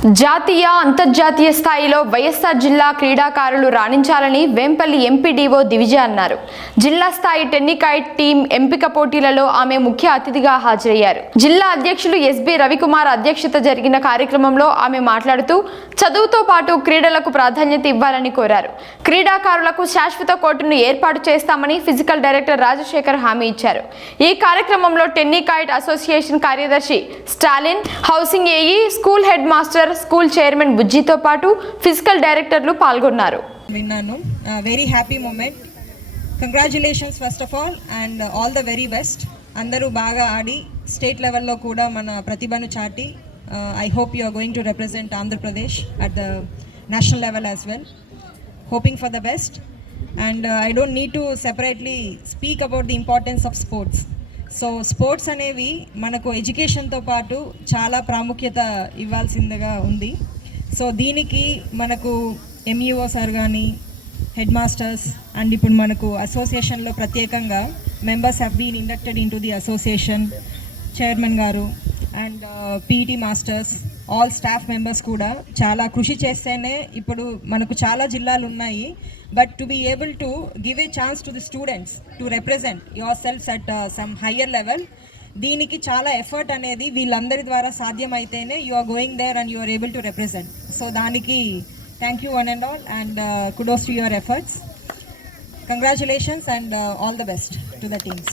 జాతీయ అంతర్జాతీయ స్థాయిలో వైఎస్ఆర్ జిల్లా క్రీడాకారులు రాణించాలని వేంపల్లి ఎంపీడీఓ దివిజ అన్నారు. జిల్లా స్థాయి టెన్నికైట్ టీం ఎంపిక పోటీలలో ఆమె ముఖ్య అతిథిగా హాజరయ్యారు. జిల్లా అధ్యక్షులు ఎస్బి రవికుమార్ అధ్యక్షత జరిగిన కార్యక్రమంలో ఆమె మాట్లాడుతూ చదువుతో పాటు క్రీడలకు ప్రాధాన్యత ఇవ్వాలని కోరారు. క్రీడాకారులకు శాశ్వత కోర్టును ఏర్పాటు చేస్తామని ఫిజికల్ డైరెక్టర్ రాజశేఖర్ హామీ ఇచ్చారు. ఈ కార్యక్రమంలో టెన్నికైట్ అసోసియేషన్ కార్యదర్శి Stalin, housing AE, school head master, school chairman బుజ్జితో పాటు ఫిజికల్ డైరెక్టర్లు పాల్గొన్నారు. విన్నాను. Very happy moment. Congratulations first of all all the very best. అందరూ బాగా ఆడి స్టేట్ లెవెల్లో కూడా మన ప్రతిభను చాటి I hope you are going to represent Andhra Pradesh at the national level as well. Hoping for the best and I don't need to separately speak about the importance of sports. So sports అనేవి మనకు ఎడ్యుకేషన్తో పాటు చాలా ప్రాముఖ్యత ఇవ్వాల్సిందిగా ఉంది. So దీనికి మనకు MEO sir కానీ, హెడ్ మాస్టర్స్ అండ్ ఇప్పుడు మనకు అసోసియేషన్లో ప్రత్యేకంగా members have been inducted in to the association, chairman గారు and PET masters, all staff members కూడా చాలా కృషి చేస్తేనే ఇప్పుడు మనకు చాలా జిల్లాలు ఉన్నాయి. But to be able to give a chance to the students to represent your selfs at some higher level, దీనికి చాలా ఎఫర్ట్ అనేది వీళ్ళందరి ద్వారా సాధ్యమైతేనే you are going there and you are able to represent. So దానికి thank you one and all and kudos to your efforts. Congratulations and all the best to the teams.